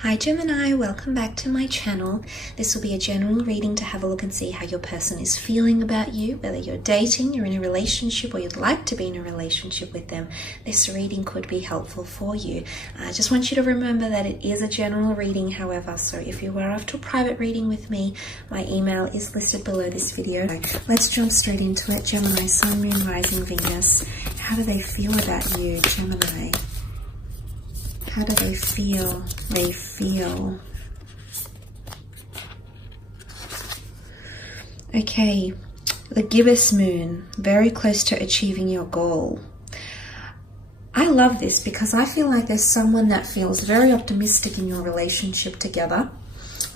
Hi Gemini, welcome back to my channel. This will be a general reading to have a look and see how your person is feeling about you, whether you're dating, you're in a relationship, or you'd like to be in a relationship with them. This reading could be helpful for you. I just want you to remember that it is a general reading, however, so if you were after a private reading with me, my email is listed below this video. Let's jump straight into it. Gemini, Sun, Moon, Rising, Venus. How do they feel about you, Gemini? How do they feel? They feel. Okay, the gibbous moon, very close to achieving your goal. I love this because I feel like there's someone that feels very optimistic in your relationship together.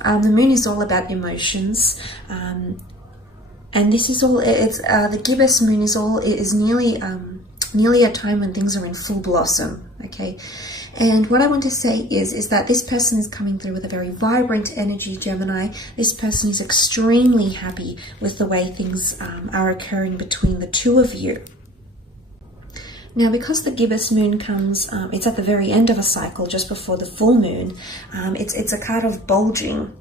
The moon is all about emotions. And this is all, the gibbous moon is nearly a time when things are in full blossom, okay? And what I want to say is that this person is coming through with a very vibrant energy, Gemini. This person is extremely happy with the way things are occurring between the two of you. Now, because the gibbous moon comes, it's at the very end of a cycle, just before the full moon, it's a card of bulging.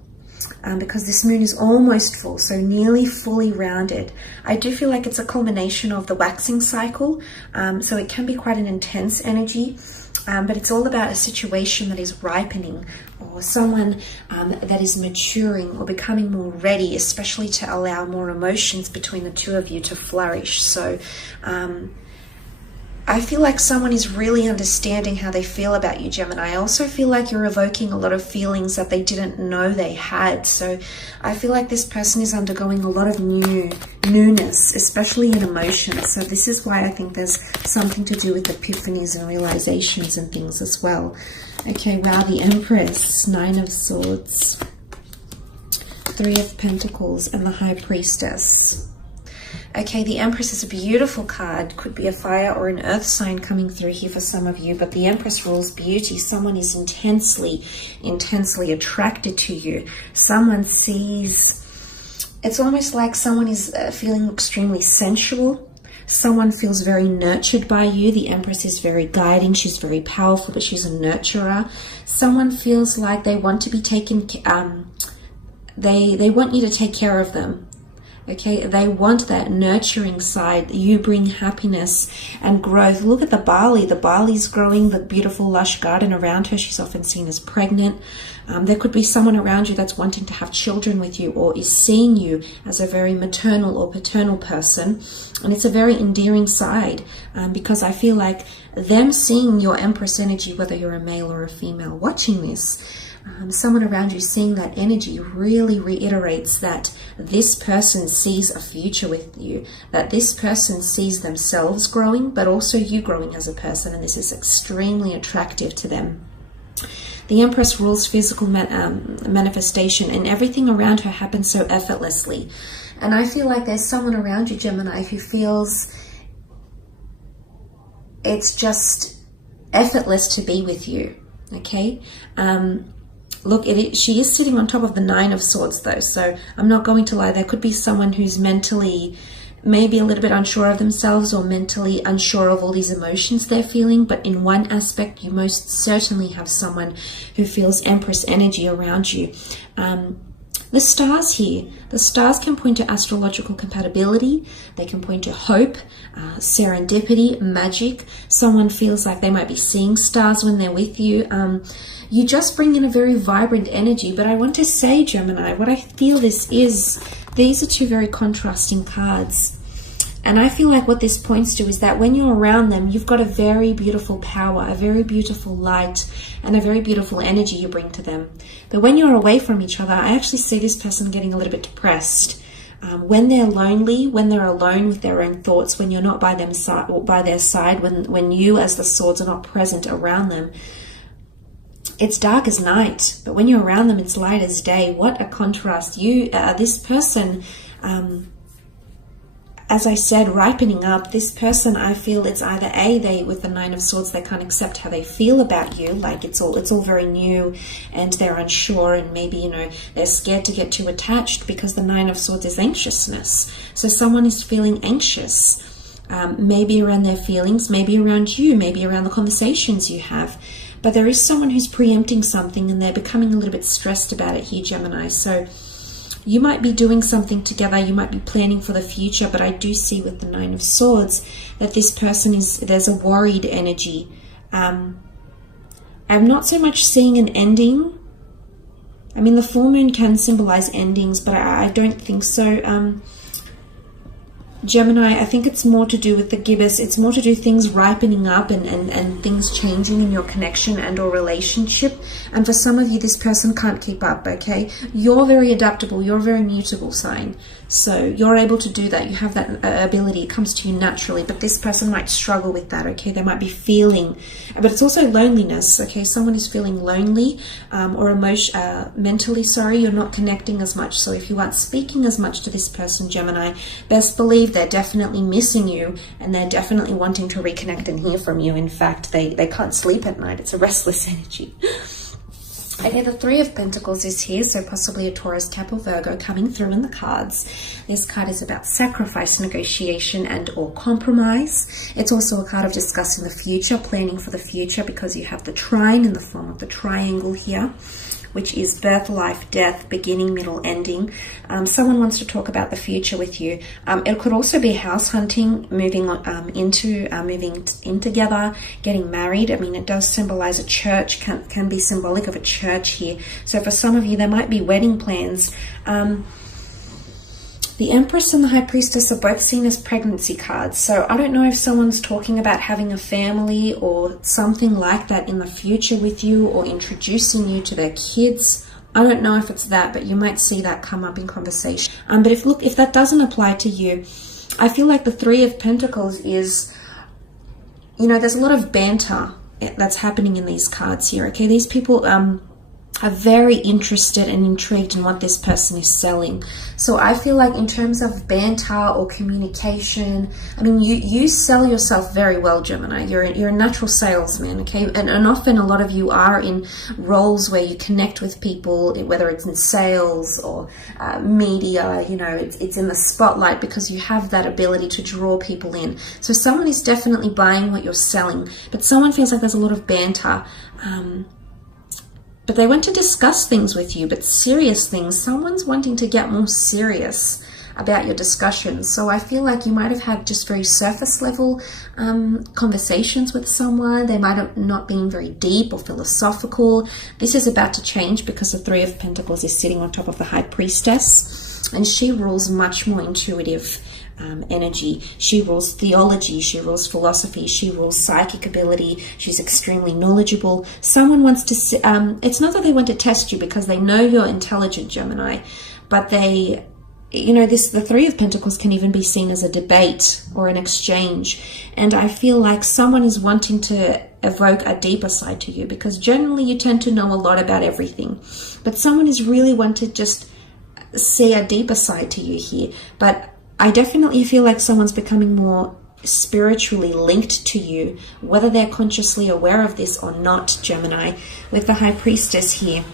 Because this moon is almost full, so nearly fully rounded. I do feel like it's a culmination of the waxing cycle, so it can be quite an intense energy, but it's all about a situation that is ripening, or someone that is maturing or becoming more ready, especially to allow more emotions between the two of you to flourish. So I feel like someone is really understanding how they feel about you, Gemini. I also feel like you're evoking a lot of feelings that they didn't know they had. So I feel like this person is undergoing a lot of newness, especially in emotions. So this is why I think there's something to do with epiphanies and realizations and things as well. Okay, wow, the Empress, Nine of Swords, Three of Pentacles, and the High Priestess. Okay, the Empress is a beautiful card. Could be a fire or an earth sign coming through here for some of you, but the Empress rules beauty. Someone is intensely attracted to you. Someone sees, it's almost like someone is feeling extremely sensual. Someone feels very nurtured by you. The Empress is very guiding. She's very powerful, but she's a nurturer. Someone feels like they want to be taken, they want you to take care of them. Okay, they want that nurturing side. You bring happiness and growth. Look at the barley. The barley's growing, the beautiful lush garden around her. She's often seen as pregnant. There could be someone around you that's wanting to have children with you, or is seeing you as a very maternal or paternal person. And it's a very endearing side, because I feel like them seeing your Empress energy, whether you're a male or a female watching this, someone around you seeing that energy really reiterates that this person sees a future with you, that this person sees themselves growing, but also you growing as a person, and this is extremely attractive to them. The Empress rules physical manifestation, and everything around her happens so effortlessly. And I feel like there's someone around you, Gemini, who feels it's just effortless to be with you, okay? Look, she is sitting on top of the Nine of Swords, though, so I'm not going to lie. There could be someone who's mentally maybe a little bit unsure of themselves, or mentally unsure of all these emotions they're feeling. But in one aspect, you most certainly have someone who feels Empress energy around you. The stars here, the stars can point to astrological compatibility. They can point to hope, serendipity, magic. Someone feels like they might be seeing stars when they're with you. You just bring in a very vibrant energy. But I want to say, Gemini, what I feel these are two very contrasting cards. And I feel like what this points to is that when you're around them, you've got a very beautiful power, a very beautiful light, and a very beautiful energy you bring to them. But when you're away from each other, I actually see this person getting a little bit depressed. When they're lonely, when they're alone with their own thoughts, when you're not by their side, when you as the swords are not present around them, it's dark as night. But when you're around them, it's light as day. What a contrast. This person, as I said, ripening up. This person, I feel it's either they with the Nine of Swords, they can't accept how they feel about you, like it's all very new, and they're unsure, and maybe they're scared to get too attached, because the Nine of Swords is anxiousness. So someone is feeling anxious, maybe around their feelings, maybe around you, maybe around the conversations you have. but there is someone who's preempting something and they're becoming a little bit stressed about it here, Gemini. So you might be doing something together, you might be planning for the future, but I do see with the Nine of Swords that this person there's a worried energy. I'm not so much seeing an ending. I mean, the full moon can symbolize endings, but I don't think so. Gemini, I think it's more to do with the gibbous. It's more to do things ripening up and things changing in your connection and or relationship. And for some of you, this person can't keep up, okay? You're very adaptable. You're a very mutable sign. So you're able to do that. You have that ability. It comes to you naturally. But this person might struggle with that, okay? They might be feeling, but it's also loneliness, okay? Someone is feeling lonely or mentally, you're not connecting as much. So if you aren't speaking as much to this person, Gemini, best believe they're definitely missing you and they're definitely wanting to reconnect and hear from you. In fact, they can't sleep at night. It's a restless energy. Okay, the Three of Pentacles is here, so possibly a Taurus, Cap, or Virgo coming through in the cards. This card is about sacrifice, negotiation, and or compromise. It's also a card of discussing the future, planning for the future, because you have the trine in the form of the triangle here, which is birth, life, death, beginning, middle, ending. Someone wants to talk about the future with you. It could also be house hunting, moving in together, getting married. I mean, it does symbolize a church, can be symbolic of a church here. So for some of you, there might be wedding plans. The Empress and the High Priestess are both seen as pregnancy cards. So I don't know if someone's talking about having a family or something like that in the future with you, or introducing you to their kids. I don't know if it's that, but you might see that come up in conversation. But if that doesn't apply to you, I feel like the Three of Pentacles is, there's a lot of banter that's happening in these cards here, okay? These people are very interested and intrigued in what this person is selling. So I feel like in terms of banter or communication, I mean, you sell yourself very well, Gemini. You're a natural salesman, okay? And often a lot of you are in roles where you connect with people, whether it's in sales or media, it's in the spotlight because you have that ability to draw people in. So someone is definitely buying what you're selling, but someone feels like there's a lot of banter. But they want to discuss things with you, but serious things. Someone's wanting to get more serious about your discussions. So I feel like you might have had just very surface level conversations with someone. They might have not been very deep or philosophical. This is about to change because the Three of Pentacles is sitting on top of the High Priestess, and she rules much more intuitive energy. She rules theology, she rules philosophy, she rules psychic ability. She's extremely knowledgeable. Someone wants to it's not that they want to test you because they know you're intelligent, Gemini, but the Three of Pentacles can even be seen as a debate or an exchange. And I feel like someone is wanting to evoke a deeper side to you, because generally you tend to know a lot about everything, but someone is really wanting to just see a deeper side to you here. But I definitely feel like someone's becoming more spiritually linked to you, whether they're consciously aware of this or not, Gemini. With the High Priestess here,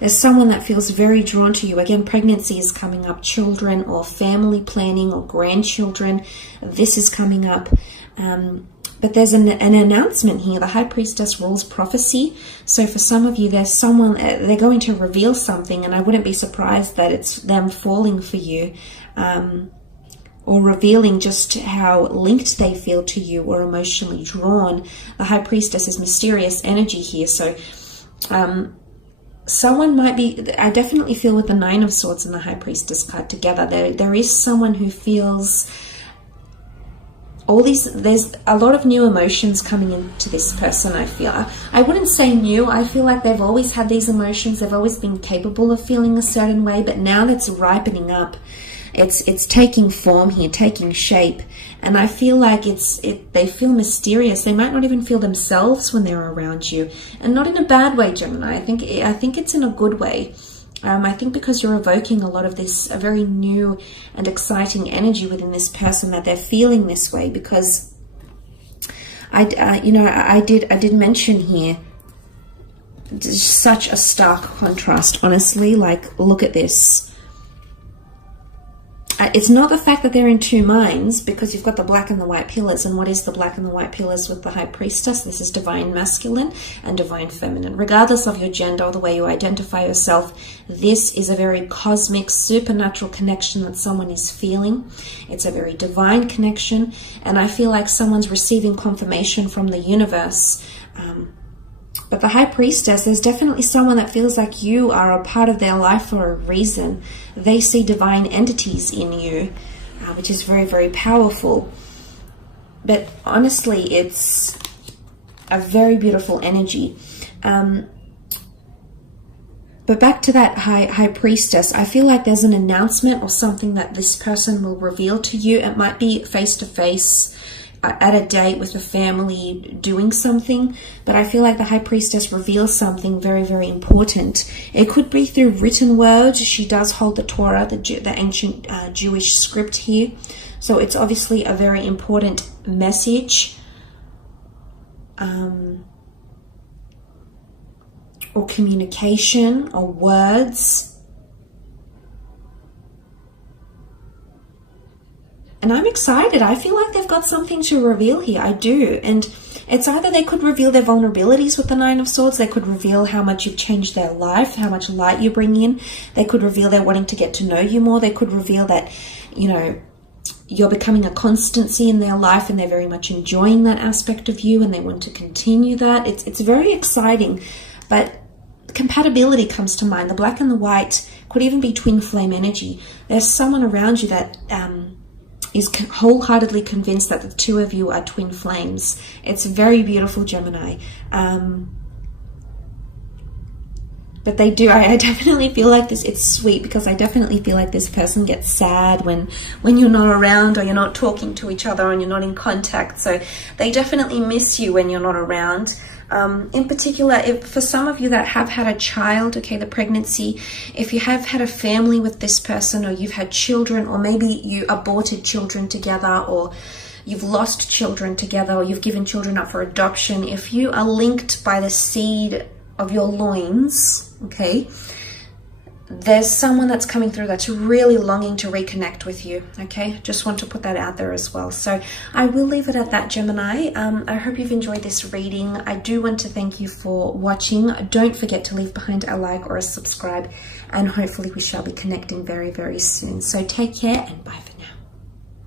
there's someone that feels very drawn to you. Again, pregnancy is coming up, children or family planning or grandchildren. This is coming up. But there's an announcement here. The High Priestess rules prophecy. So for some of you, there's someone, they're going to reveal something, and I wouldn't be surprised that it's them falling for you, or revealing just how linked they feel to you or emotionally drawn. The High Priestess is mysterious energy here. So someone might be, I definitely feel with the Nine of Swords and the High Priestess card together, there is someone who feels there's a lot of new emotions coming into this person. I feel, I wouldn't say new, I feel like they've always had these emotions, they've always been capable of feeling a certain way, but now that's ripening up. It's taking form here, taking shape, and I feel like they feel mysterious. They might not even feel themselves when they're around you, and not in a bad way, Gemini. I think it's in a good way. I think because you're evoking a lot of this, a very new and exciting energy within this person, that they're feeling this way. Because I did mention here, such a stark contrast, honestly. Like, look at this. it's not the fact that they're in two minds, because you've got the black and the white pillars. And what is the black and the white pillars with the High Priestess? This is divine masculine and divine feminine. Regardless of your gender or the way you identify yourself, this is a very cosmic, supernatural connection that someone is feeling. It's a very divine connection, and I feel like someone's receiving confirmation from the universe. But the High Priestess, there's definitely someone that feels like you are a part of their life for a reason. They see divine entities in you, which is very, very powerful. But honestly, it's a very beautiful energy. But back to that High Priestess, I feel like there's an announcement or something that this person will reveal to you. It might be face-to-face, at a date with a family, doing something, but I feel like the High Priestess reveals something very, very important. It could be through written words. She does hold the Torah, the ancient Jewish script here, so it's obviously a very important message, or communication, or words. And I'm excited. I feel like they've got something to reveal here. I do. And it's either they could reveal their vulnerabilities with the Nine of Swords. They could reveal how much you've changed their life, how much light you bring in. They could reveal they're wanting to get to know you more. They could reveal that, you know, you're becoming a constancy in their life and they're very much enjoying that aspect of you and they want to continue that. It's very exciting. But compatibility comes to mind. The black and the white could even be twin flame energy. There's someone around you that is wholeheartedly convinced that the two of you are twin flames. It's very beautiful, Gemini. But they do, I definitely feel like this, it's sweet, because I definitely feel like this person gets sad when you're not around, or you're not talking to each other and you're not in contact. So they definitely miss you when you're not around. In particular, if for some of you that have had a child, okay, the pregnancy, if you have had a family with this person, or you've had children, or maybe you aborted children together, or you've lost children together, or you've given children up for adoption, if you are linked by the seed of your loins, okay, there's someone that's coming through that's really longing to reconnect with you, okay? Just want to put that out there as well. So I will leave it at that, Gemini. I hope you've enjoyed this reading. I do want to thank you for watching. Don't forget to leave behind a like or a subscribe, and hopefully we shall be connecting very, very soon. So take care, and bye for now.